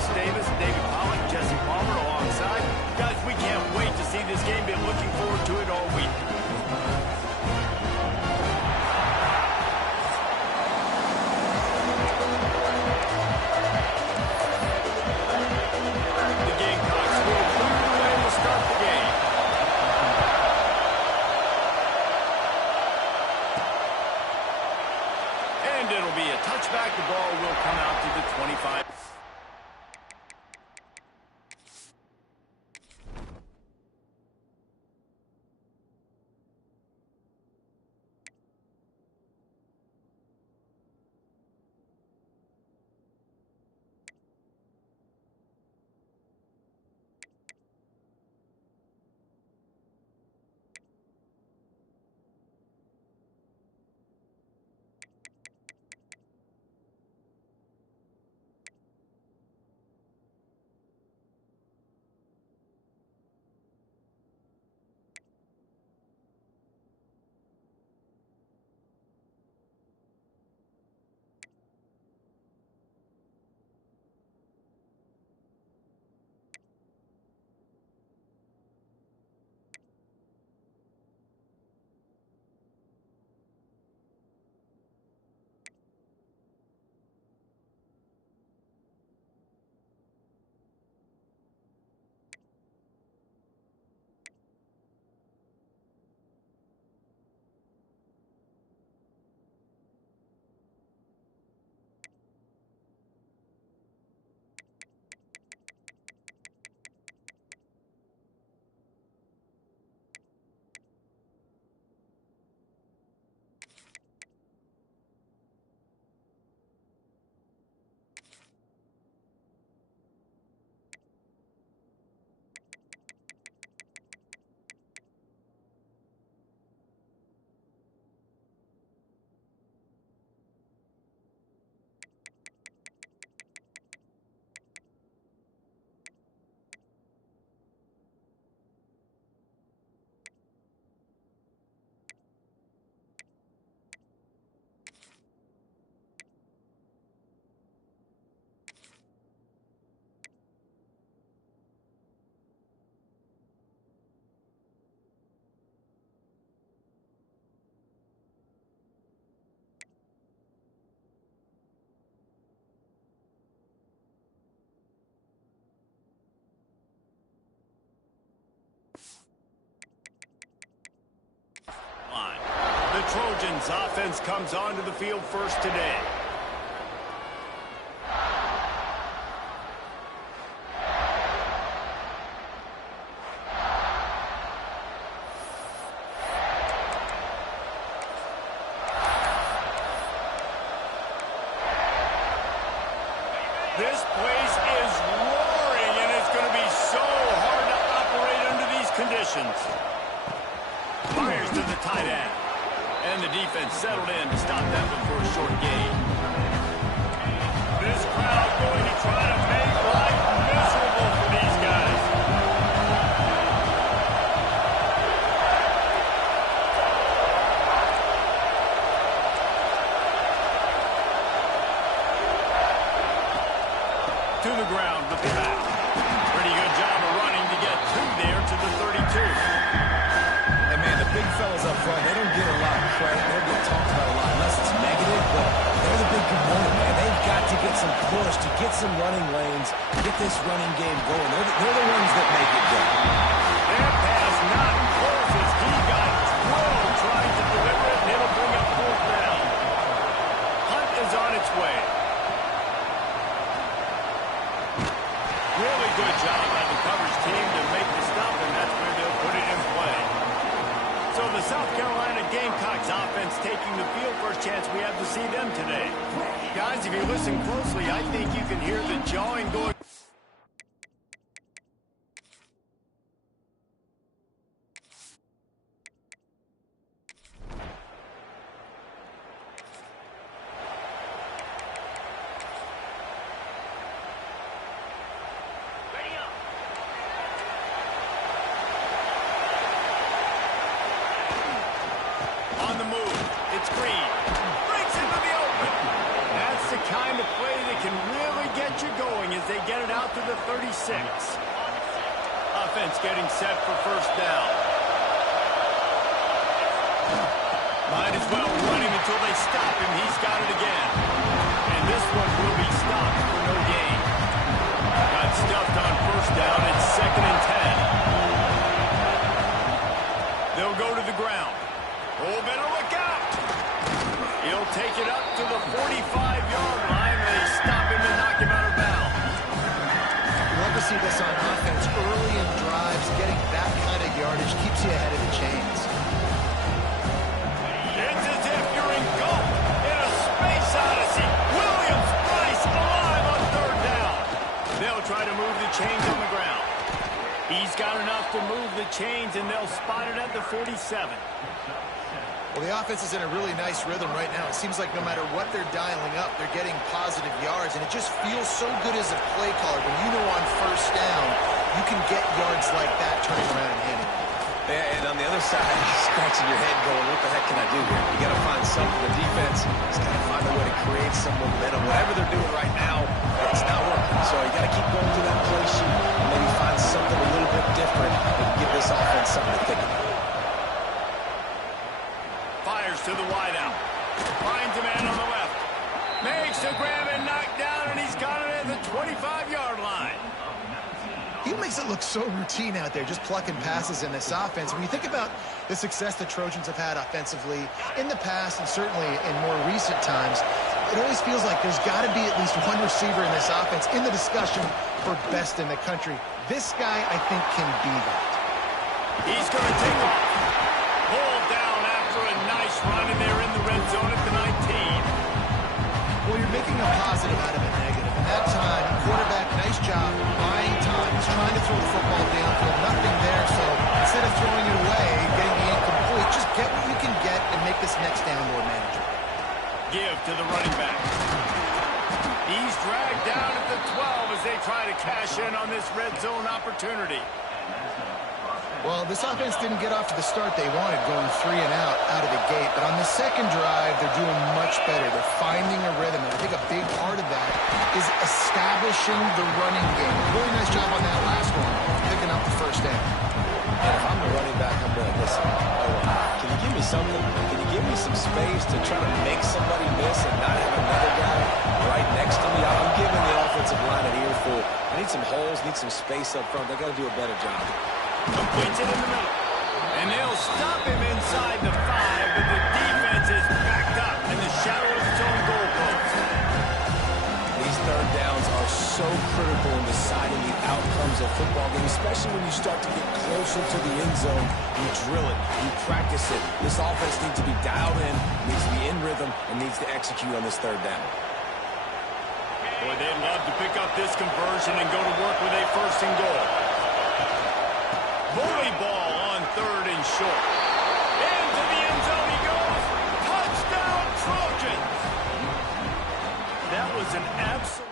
Thomas Davis, David Pollock, Jesse Palmer alongside. Guys, we can't wait to see this game. Been looking forward to it all week. The Gamecocks will clear the way to start the game. And it'll be a touchback. The ball will come out to the 25. The Trojans offense comes onto the field first today. This place is roaring, and it's going to be so hard to operate under these conditions. Fires to the tight end. And the defense settled in to stop that one for a short gain. This crowd going to try to make life miserable for these guys. To the ground with the back. Pretty good job of running to get through there to the 32. Hey, man, the big fellas up front, they don't get a lot of credit. They don't get talked about a lot unless it's negative, but they're the big component, man. They've got to get some push, to get some running lanes, get this running game going. They're the ones that make it go. Their pass not close as he got drilled trying to deliver it, and it'll bring up fourth down. Hunt is on its way. Really good job by the coverage team to make the stop, and that's where they'll put it in play. So the South Carolina Gamecocks offense taking the field. First chance we have to see them today. Guys, if you listen closely, I think you can hear the jawing going. On the move, it's Green. Breaks into the open. That's the kind of play that can really get you going as they get it out to the 36. Offense getting set for first down. Might as well run him until they stop him. He's got it again. And this one will be stopped for no gain. Got stuffed on first down. It's 2nd and 10. They'll go to the ground. Oh, better look out. He'll take it up to the 45-yard line. They stop him and knock him out of bounds. Love to see this on offense. Early in drives, getting that kind of yardage keeps you ahead of the chains. It's as if you're engulfed in a space odyssey. Williams-Brice alive on third down. They'll try to move the chains on the ground. He's got enough to move the chains, and they'll spot it at the 47. Well, the offense is in a really nice rhythm right now. It seems like no matter what they're dialing up, they're getting positive yards, and it just feels so good as a play caller when you know on first down you can get yards like that turning around and handing it. Yeah, and on the other side, you're scratching your head going, what the heck can I do here? You got to find something. The defense has got to find a way to create some momentum. Whatever they're doing right now, it's not working. So you got to keep going through that play sheet and maybe find something a little bit different and give this offense something to think about. Fires to the wideout. Finds a man on the left. Makes a grab and knocked down, and he's got it at the 25-yard line. He makes it look so routine out there, just plucking passes in this offense. When you think about the success the Trojans have had offensively in the past and certainly in more recent times, it always feels like there's got to be at least one receiver in this offense in the discussion for best in the country. This guy, I think, can be that. He's going to take off. Pulled down after a nice run, and they're in the red zone at the 19. Well, you're making a positive out of a negative. And that time, quarterback, nice job, buying time. He's trying to throw the football downfield. Nothing there, so instead of throwing it away, getting the incomplete, just get what you can get and make this next down more manageable. Give to the running back. He's dragged down at the 12 as they try to cash in on this red zone opportunity. Well, this offense didn't get off to the start they wanted, going 3 and out of the gate. But on the second drive, they're doing much better. They're finding a rhythm, and I think a big part of that is establishing the running game. Really nice job on that last one, picking up the first down. And if I'm the running back, I'm going to listen. Can you give me something? Can you give me some space to try to make somebody miss and not have another guy right next to me? I'm giving the offensive line an earful. I need some holes, need some space up front. They got to do a better job. Completes it in the middle. And they'll stop him inside the 5, but the defense is backed up in the shadow of its own goalpost. These third downs are so critical in deciding the outcomes of football games, especially when you start to get closer to the end zone. You drill it, you practice it. This offense needs to be dialed in, needs to be in rhythm, and needs to execute on this third down. Boy, they'd love to pick up this conversion and go to work with a first and goal. Bully ball on third and short. Into the end zone he goes. Touchdown, Trojans. That was an absolute...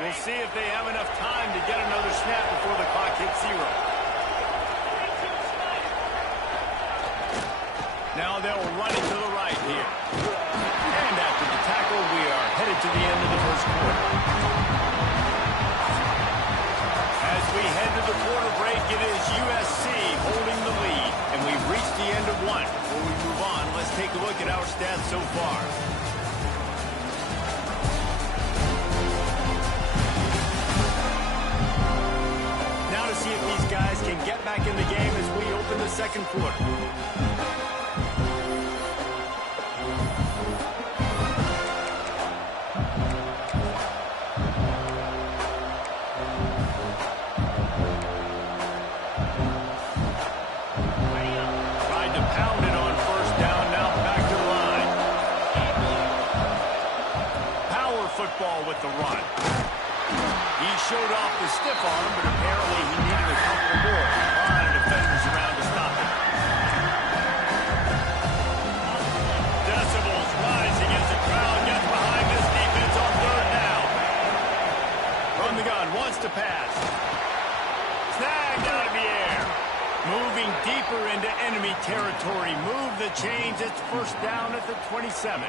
We'll see if they have enough time to get another snap before the clock hits 0. Now they'll run it to the right here. And after the tackle, we are headed to the end of the first quarter. As we head to the quarter break, it is USC holding the lead. And we've reached the end of one. Before we move on, let's take a look at our stats so far. Now to see if these guys can get back in the game as we open the second quarter. Football with the run. He showed off the stiff arm, but apparently he needed a couple more. A lot of defenders around to stop him. Decibels rising as the crowd gets behind this defense on third down. From the gun, wants to pass. Snagged out of the air. Moving deeper into enemy territory. Move the chains. It's first down at the 27.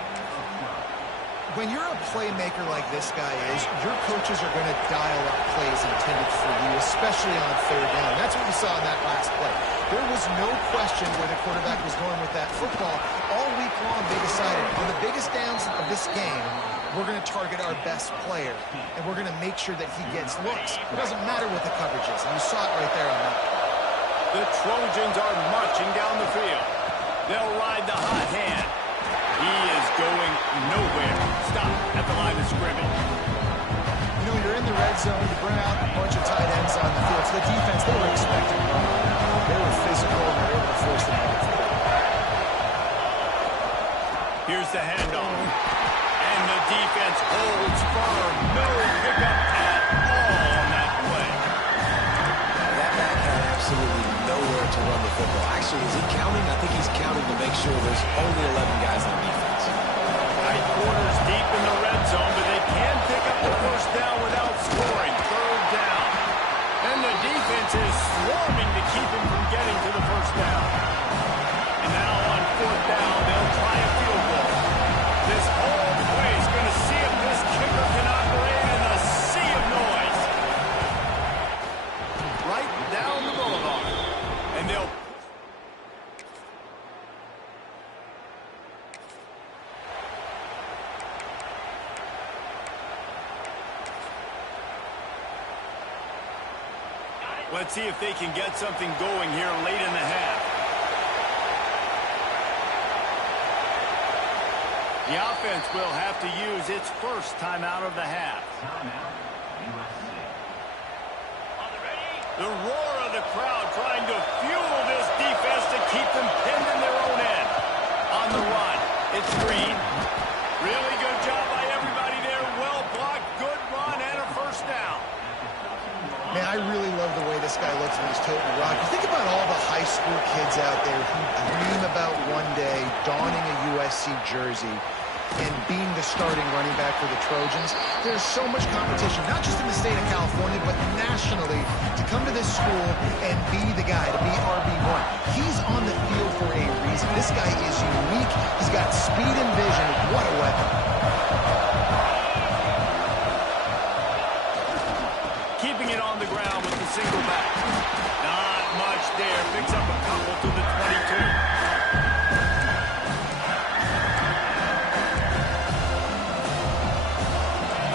When you're a playmaker like this guy is, your coaches are going to dial up plays intended for you, especially on third down. That's what we saw in that last play. There was no question where the quarterback was going with that football. All week long, they decided on the biggest downs of this game, we're going to target our best player, and we're going to make sure that he gets looks. It doesn't matter what the coverage is, and you saw it right there on that. The Trojans are marching down the field. They'll ride the hot hand. He is going nowhere. Stop at the line of scrimmage. You know, you're in the red zone. You bring out a bunch of tight ends on the field. So the defense, they were expecting run. They were physical, and they were able to force them off. Here's the handoff. And the defense holds firm. No pickup at all on that play. That back had absolutely nowhere to run the football. Actually, is he counting? I think he's counting to make sure there's only 11 guys on defense. Tight quarters deep in the red zone, but they can pick up the first down without scoring. Third down. And the defense is swarming to keep him from getting to the first down. And now on fourth down, they'll try a field goal. This whole play is going to see if this kicker can operate in a sea of noise. Right down the boulevard. And they'll... Let's see if they can get something going here late in the half. The offense will have to use its first timeout of the half. The roar of the crowd trying to fuel this defense to keep them pinned in their own end. On the run, it's Green. Really good job by everybody there. Well blocked, good run, and a first down. Man, I really love the way this guy looks when he's toting the rock. You think about all the high school kids out there who dream about one day donning a USC jersey and being the starting running back for the Trojans. There's so much competition, not just in the state of California, but nationally, to come to this school and be the guy, to be RB1. He's on the field for a reason. This guy is unique. He's got speed and vision. What a weapon. Keeping it on the ground with the single back. Not much there. Picks up a couple to the 22.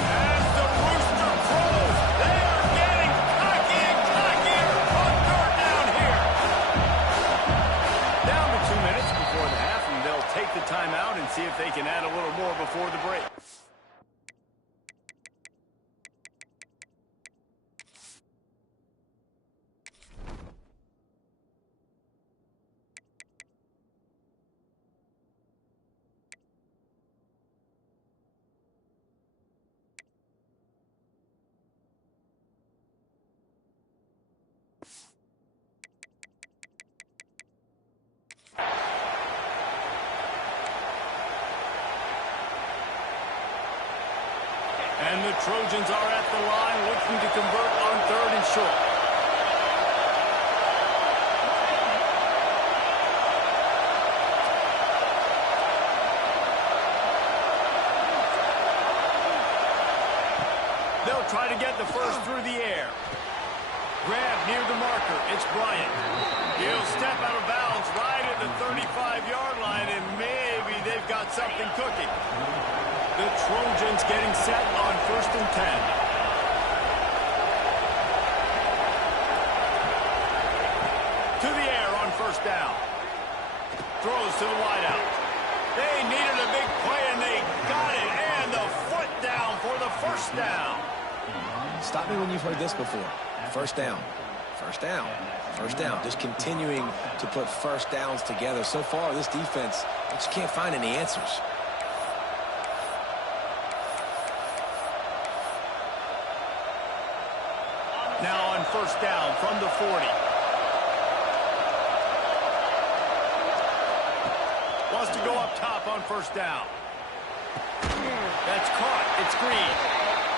As the rooster crows, they are getting cocky and cockier on third down here. Down to 2 minutes before the half, and they'll take the timeout and see if they can add a little more before the break. And the Trojans are at the line looking to convert on third and short. They'll try to get the first through the air. Grab near the marker. It's Bryant. He'll step out of bounds right at the 35-yard line, and maybe they've got something cooking. The Trojans getting set on first and 10. To the air on first down. Throws to the wideout. They needed a big play, and they got it. And the foot down for the first down. Stop me when you've heard this before. First down. First down. First down. Just continuing to put first downs together. So far, this defense just can't find any answers. Now on first down from the 40. Wants to go up top on first down. That's caught. It's Green.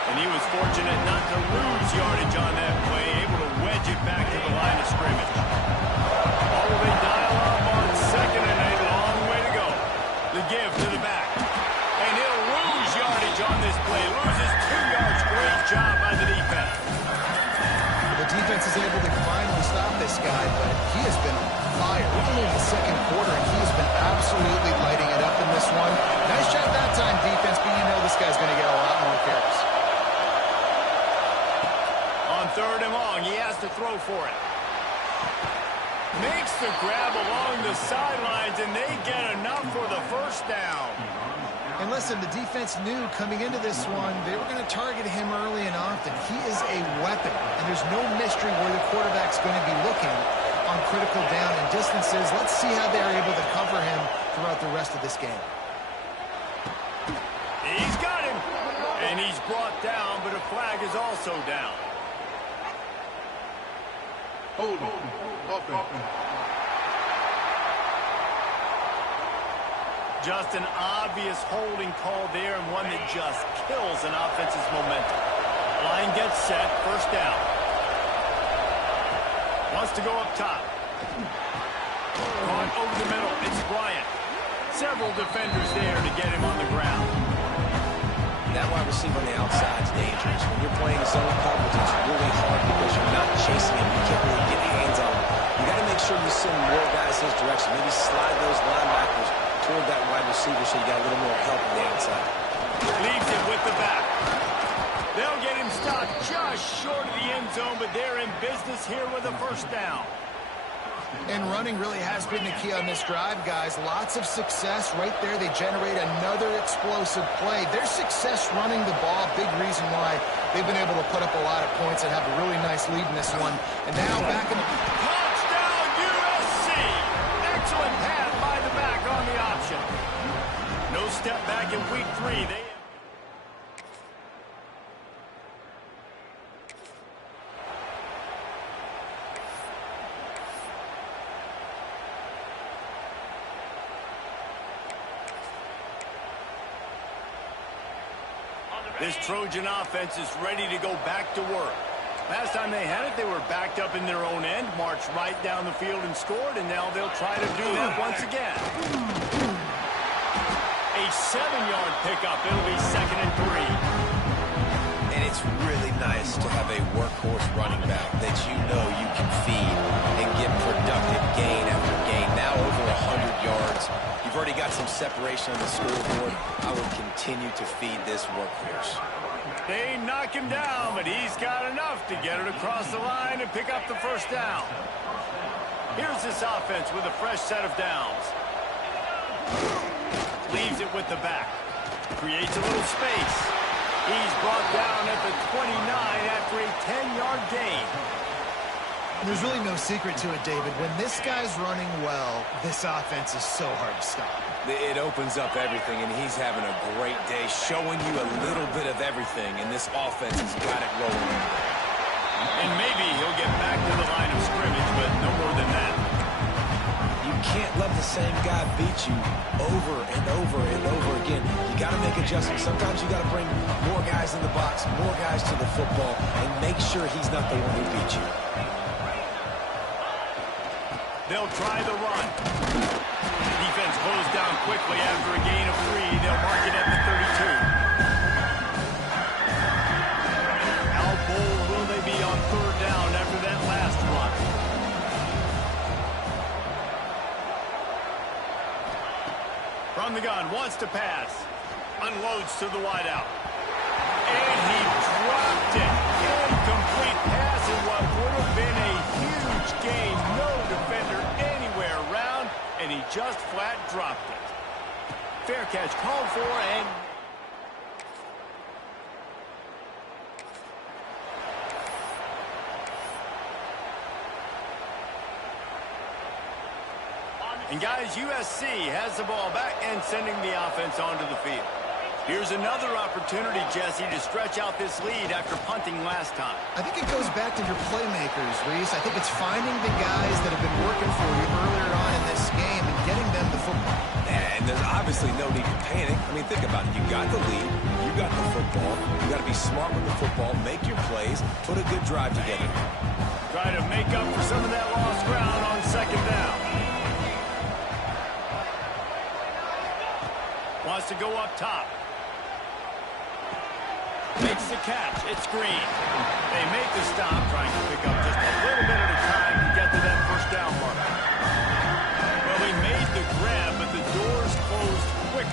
And he was fortunate not to lose yardage on that play, able to wedge it back to the line of scrimmage. Oh, they dial up on only in the second quarter, and he has been absolutely lighting it up in this one. Nice job that time, defense, but you know this guy's going to get a lot more carries. On 3rd and long, he has to throw for it. Makes the grab along the sidelines, and they get enough for the first down. And listen, the defense knew coming into this one, they were going to target him early and often. He is a weapon, and there's no mystery where the quarterback's going to be looking on critical down and distances. Let's see how they're able to cover him throughout the rest of this game. He's got him, and he's brought down, but a flag is also down. Hold on. Just an obvious holding call there, and one that just kills an offense's momentum. Line gets set, first down. Wants to go up top. Caught over the middle, it's Bryant. Several defenders there to get him on the ground. That wide receiver on the outside is dangerous. When you're playing zone coverage, it's really hard because you're not chasing him. You can't really get hands on him. You got to make sure you send more guys his direction. Maybe slide those linebackers toward that wide receiver so you got a little more help on the outside. Leaves it with the back. They'll get him stopped just short of the end zone, but they're in business here with a first down. And running really has been the key on this drive, guys. Lots of success right there. They generate another explosive play. Their success running the ball, big reason why they've been able to put up a lot of points and have a really nice lead in this one. And now back in the... Touchdown, USC! Excellent pass by the back on the option. No step back in week 3. This Trojan offense is ready to go back to work. Last time they had it, they were backed up in their own end, marched right down the field and scored, and now they'll try to do that once again. A 7-yard pickup. It'll be 2nd and 3. And it's really nice to have a workhorse running back that you know you can feed and get productive gain after gain. Now over 100 yards. You've already got some separation on the scoreboard. I will continue to feed this workhorse. They knock him down, but he's got enough to get it across the line and pick up the first down. Here's this offense with a fresh set of downs. Leaves it with the back. Creates a little space. He's brought down at the 29 after a 10-yard gain. There's really no secret to it, David. When this guy's running well, this offense is so hard to stop. It opens up everything, and he's having a great day, showing you a little bit of everything, and this offense has got it rolling. And maybe he'll get back to the line of scrimmage, but no more than that. You can't let the same guy beat you over and over and over again. You got to make adjustments. Sometimes you got to bring more guys in the box, more guys to the football, and make sure he's not the one who beat you. They'll try the run. Defense closed down quickly after a gain of 3. They'll mark it at the 32. How bold will they be on 3rd down after that last run? From the gun, wants to pass. Unloads to the wideout. And he dropped it. Incomplete pass in what would have been a huge gain. No defender anywhere around, and he just flat dropped it. Fair catch called for, and... And guys, USC has the ball back and sending the offense onto the field. Here's another opportunity, Jesse, to stretch out this lead after punting last time. I think it goes back to your playmakers, Reese. I think it's finding the guys that have been working for you earlier on in this game and getting them the football. And there's obviously no need to panic. I mean, think about it. You got the lead. You got the football. You got to be smart with the football, make your plays, put a good drive together. Try to make up for some of that lost ground on 2nd down. Wants to go up top. Makes the catch. It's Green. They make the stop, trying to pick up just a little bit at a time to get to that first down mark.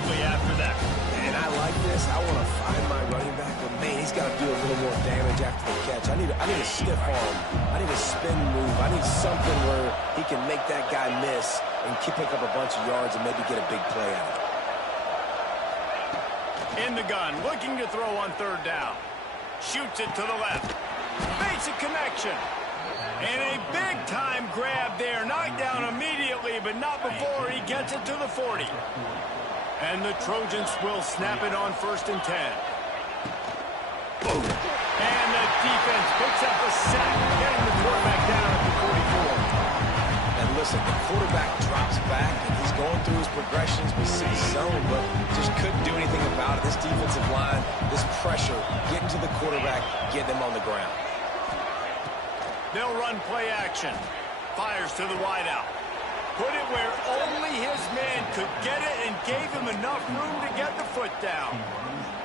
quickly after that. And I like this. I want to find my running back, but man, he's got to do a little more damage after the catch. I need a stiff arm. I need a spin move. I need something where he can make that guy miss and pick up a bunch of yards and maybe get a big play out of it. In the gun, looking to throw on third down. Shoots it to the left. Makes a connection. And a big-time grab there. Knocked down immediately, but not before he gets it to the 40. And the Trojans will snap it on 1st and 10. Boom. And the defense picks up a sack, getting the quarterback down at the 44. And listen, the quarterback drops back, and he's going through his progressions with his zone, but just couldn't do anything about it. This defensive line, this pressure, getting to the quarterback, getting him on the ground. They'll run play action. Fires to the wideout. Put it where only his man could get it and gave him enough room to get the foot down.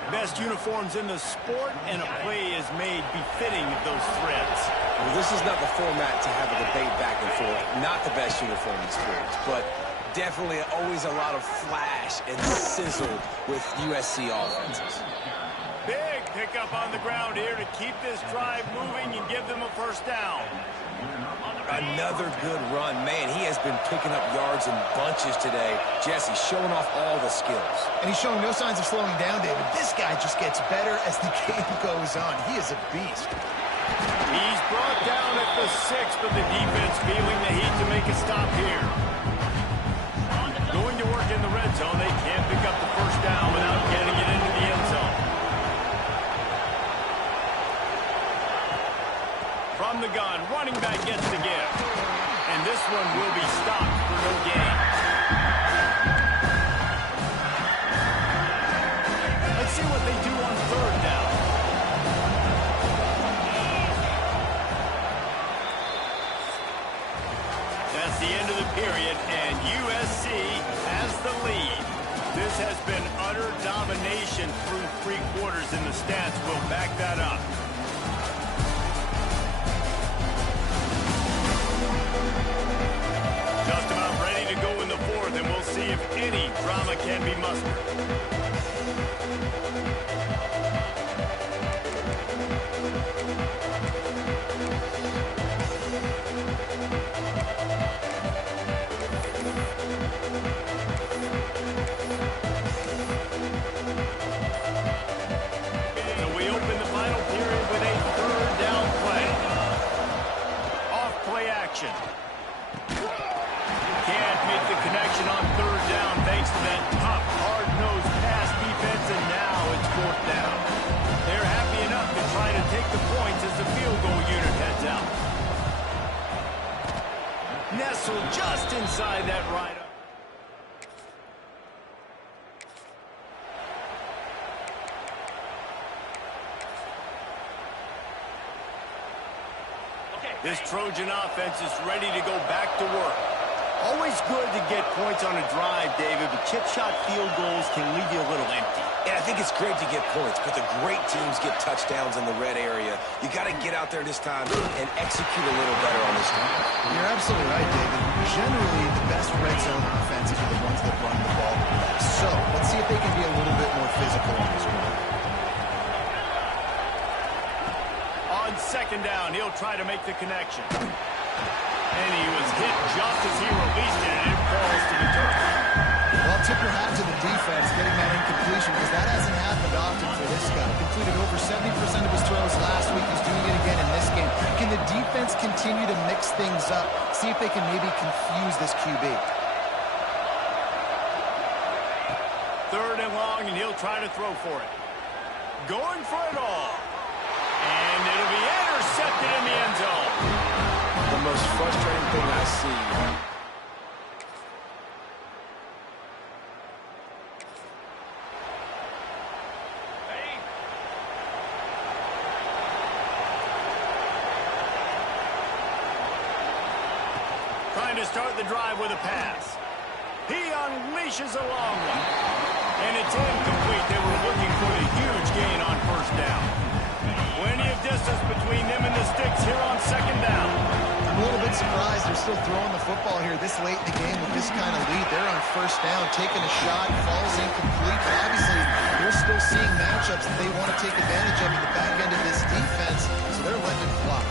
Best uniforms in the sport, and a play is made befitting of those threads. Well, this is not the format to have a debate back and forth. Not the best uniform in sports, but definitely always a lot of flash and sizzle with USC offenses. Big pickup on the ground here to keep this drive moving and give them a 1st down. Another good run. Man, he has been picking up yards in bunches today. Jesse showing off all the skills. And he's showing no signs of slowing down, David. This guy just gets better as the game goes on. He is a beast. He's brought down at the 6, but the defense feeling the heat to make a stop here. Going to work in the red zone. They can't pick up the 1st down without getting it into the end zone. From the gun, running back gets the give. And this one will be stopped for no gain. Let's see what they do on 3rd down. That's the end of the period, and USC has the lead. This has been utter domination through 3 quarters, and the stats will back that up. Just about ready to go in the 4th, and we'll see if any drama can be mustered. So we open the final period with a 3rd down play. Off play action. Can't make the connection on 3rd down thanks to that tough, hard-nosed pass defense, and now it's 4th down. They're happy enough to try to take the points as the field goal unit heads out. Nestled just inside that right. This Trojan offense is ready to go back to work. Always good to get points on a drive, David, but chip shot field goals can leave you a little empty. Yeah, I think it's great to get points, but the great teams get touchdowns in the red area. You got to get out there this time and execute a little better on this drive. You're absolutely right, David. Generally, the best red zone offenses are the ones that run the ball the best. So, let's see if they can be a little bit more physical on this one. On 2nd down, he'll try to make the connection. And he was hit just as he released it, and it falls to the turf. Well, tip your hat to the defense getting that incompletion, because that hasn't happened often for this guy. Completed over 70% of his throws last week. He's doing it again in this game. Can the defense continue to mix things up, see if they can maybe confuse this QB? 3rd and long, and he'll try to throw for it. Going for it all. And it'll be intercepted in the end zone. The most frustrating thing I see. Trying to start the drive with a pass. He unleashes a long one. And it's incomplete. They were looking for a huge gain on 1st down. Plenty of distance between them and the sticks here on 2nd down. I'm a little bit surprised they're still throwing the football here this late in the game with this kind of lead. They're there on first down, taking a shot, falls incomplete, but obviously they're still seeing matchups that they want to take advantage of in the back end of this defense, so they're letting it fly.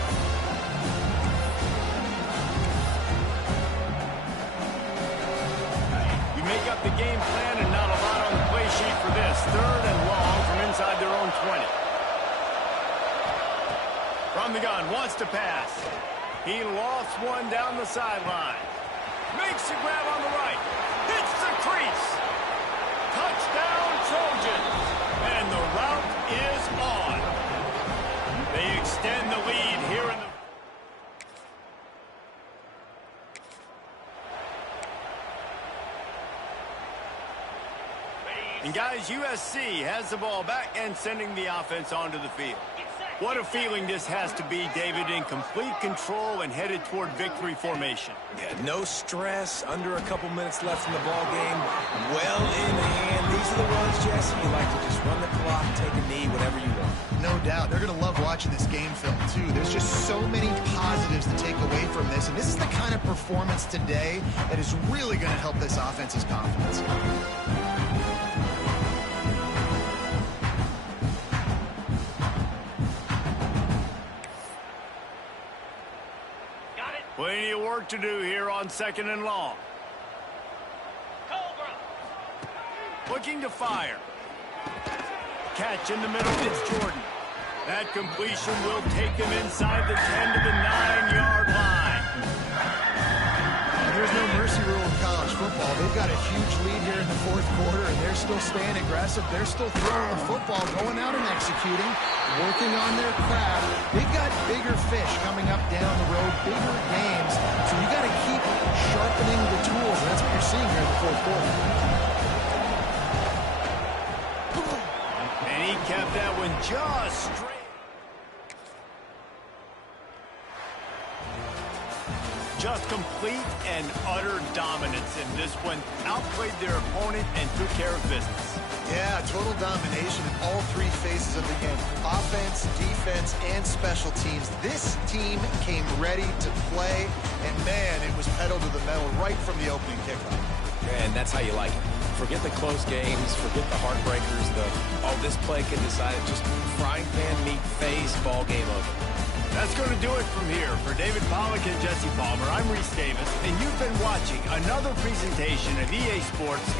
You make up the game plan and not a lot on the play sheet for this. 3rd and long from inside their own 20. From the gun, wants to pass. He lost one down the sideline. Makes a grab on the right. Hits the crease. Touchdown, Trojans. And the route is on. They extend the lead here in the... And guys, USC has the ball back and sending the offense onto the field. What a feeling this has to be, David, in complete control and headed toward victory formation. Yeah, no stress, under a couple minutes left in the ball game, well in hand. These are the ones, Jesse, you like to just run the clock, take a knee, whatever you want. No doubt. They're going to love watching this game film, too. There's just so many positives to take away from this, and this is the kind of performance today that is really going to help this offense's confidence. Plenty of work to do here on 2nd and long. Looking to fire. Catch in the middle, it's Jordan. That completion will take him inside the 10 to the 9-yard line. There's no mercy rule in college football. They've got a huge lead here in the 4th quarter, and they're still staying aggressive. They're still throwing the football, going out and executing, working on their craft. They've got bigger fish coming up down the road, bigger games. So you got to keep sharpening the tools. And that's what you're seeing here in the 4th quarter. And he kept that one just straight. Just complete and utter dominance in this one. Outplayed their opponent and took care of business. Yeah, total domination in all 3 phases of the game. Offense, defense, and special teams. This team came ready to play, and man, it was pedal to the metal right from the opening kickoff. And that's how you like it. Forget the close games, forget the heartbreakers, this play can decide it. Just frying pan meat face, ball game over. That's going to do it from here. For David Pollack and Jesse Palmer, I'm Reese Davis, and you've been watching another presentation of EA Sports.